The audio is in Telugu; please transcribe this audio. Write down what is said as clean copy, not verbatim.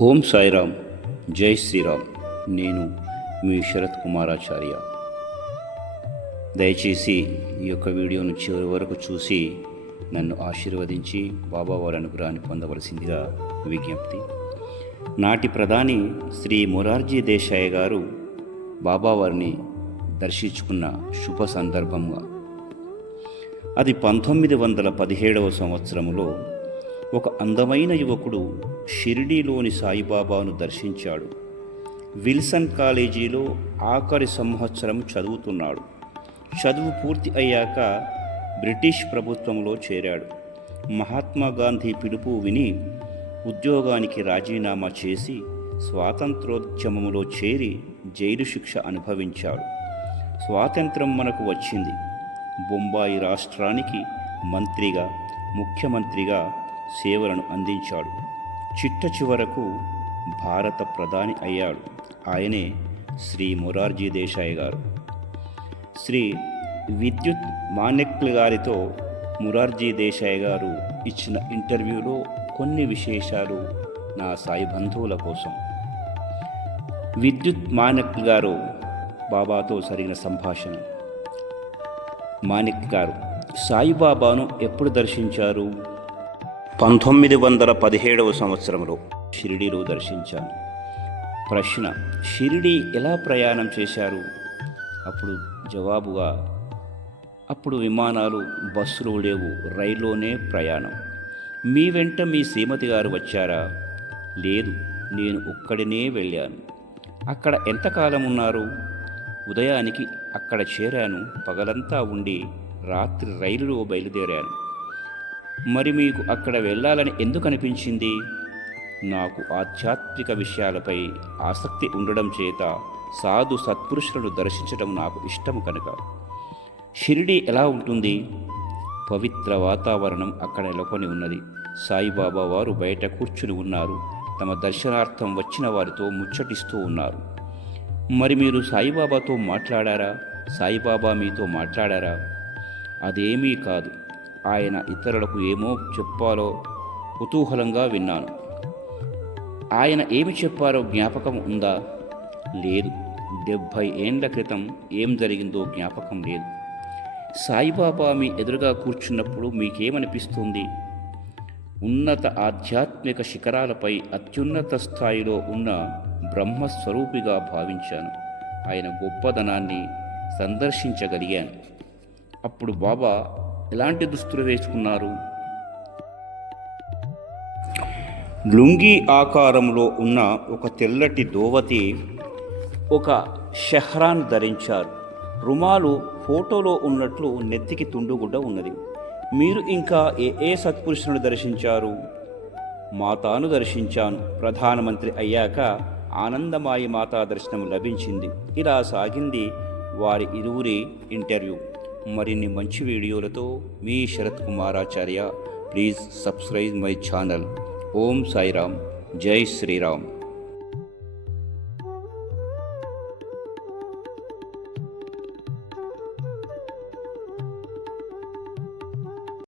ఓం సాయిరామ్, జై శ్రీరామ్. నేను మీ శరత్ కుమారాచార్య. దయచేసి ఈ యొక్క వీడియోను చివరి వరకు చూసి నన్ను ఆశీర్వదించి బాబావారి అనుగ్రహాన్ని పొందవలసిందిగా విజ్ఞప్తి. నాటి ప్రధాని శ్రీ మొరార్జీ దేశాయ్ గారు బాబావారిని దర్శించుకున్న శుభ సందర్భంగా అది 1917వ సంవత్సరంలో ఒక అందమైన యువకుడు షిరిడీలోని సాయిబాబాను దర్శించాడు. విల్సన్ కాలేజీలో ఆఖరి సంవత్సరం చదువుతున్నాడు. చదువు పూర్తి అయ్యాక బ్రిటిష్ ప్రభుత్వంలో చేరాడు. మహాత్మా గాంధీ పిలుపు విని ఉద్యోగానికి రాజీనామా చేసి స్వాతంత్రోద్యమంలో చేరి జైలు శిక్ష అనుభవించాడు. స్వాతంత్రం మనకు వచ్చింది. బొంబాయి రాష్ట్రానికి మంత్రిగా, ముఖ్యమంత్రిగా సేవలను అందించాడు. చిట్ట చివరకు భారత ప్రధాని అయ్యాడు. ఆయనే శ్రీ మొరార్జీ దేశాయ్ గారు. శ్రీ విద్యుత్ మాణిక్య గారితో మొరార్జీ దేశాయ్ గారు ఇచ్చిన ఇంటర్వ్యూలో కొన్ని విశేషాలు నా సాయి బంధువుల కోసం. విద్యుత్ మాణిక్య గారు బాబాతో జరిగిన సంభాషణ. మాణిక్య గారు సాయిబాబాను ఎప్పుడు దర్శించారు? 1917వ సంవత్సరంలో షిరిడీలో దర్శించాను. ప్రశ్న: షిరిడీ ఎలా ప్రయాణం చేశారు? అప్పుడు జవాబుగా, అప్పుడు విమానాలు, బస్సులు లేవు, రైల్లోనే ప్రయాణం. మీ వెంట మీ శ్రీమతి గారు వచ్చారా? లేదు, నేను ఒక్కడినే వెళ్ళాను. అక్కడ ఎంతకాలం ఉన్నారు? ఉదయానికి అక్కడ చేరాను. పగలంతా ఉండి రాత్రి రైలులో బయలుదేరాను. మరి మీకు అక్కడ వెళ్ళాలని ఎందుకు అనిపించింది? నాకు ఆధ్యాత్మిక విషయాలపై ఆసక్తి ఉండడం చేత సాధు సత్పురుషులను దర్శించడం నాకు ఇష్టము కనుక. షిరిడీ ఎలా ఉంటుంది? పవిత్ర వాతావరణం అక్కడ నెలకొని ఉన్నది. సాయిబాబా వారు బయట కూర్చుని ఉన్నారు. తమ దర్శనార్థం వచ్చిన వారితో ముచ్చటిస్తూ ఉన్నారు. మరి మీరు సాయిబాబాతో మాట్లాడారా? సాయిబాబా మీతో మాట్లాడారా? అదేమీ కాదు. ఆయన ఇతరులకు ఏమో చెప్పాలో కుతూహలంగా విన్నాను. ఆయన ఏమి చెప్పారో జ్ఞాపకం ఉందా? లేదు. 70 ఏండ్ల క్రితం ఏం జరిగిందో జ్ఞాపకం లేదు. సాయిబాబా మీ ఎదురుగా కూర్చున్నప్పుడు మీకేమనిపిస్తుంది? ఉన్నత ఆధ్యాత్మిక శిఖరాలపై అత్యున్నత స్థాయిలో ఉన్న బ్రహ్మస్వరూపిగా భావించాను. ఆయన గొప్పదనాన్ని సందర్శించగలిగాను. అప్పుడు బాబా ఎలాంటి దుస్తులు వేసుకున్నారు? లుంగీ ఆకారంలో ఉన్న ఒక తెల్లటి దోవతి, ఒక షెహ్రాన్ ధరించారు. రుమాలు ఫోటోలో ఉన్నట్లు నెత్తికి తుండుగుడ్డ ఉన్నది. మీరు ఇంకా ఏ సత్పురుషులను దర్శించారు? మాతాను దర్శించాను. ప్రధానమంత్రి అయ్యాక ఆనందమాయి మాతా దర్శనం లభించింది. ఇలా సాగింది వారి ఇరువురి ఇంటర్వ్యూ. మరిన్ని మంచి వీడియోలతో మీ Sarath Kumaracharya. Please subscribe my channel. Om Sairam, Jai Sriram.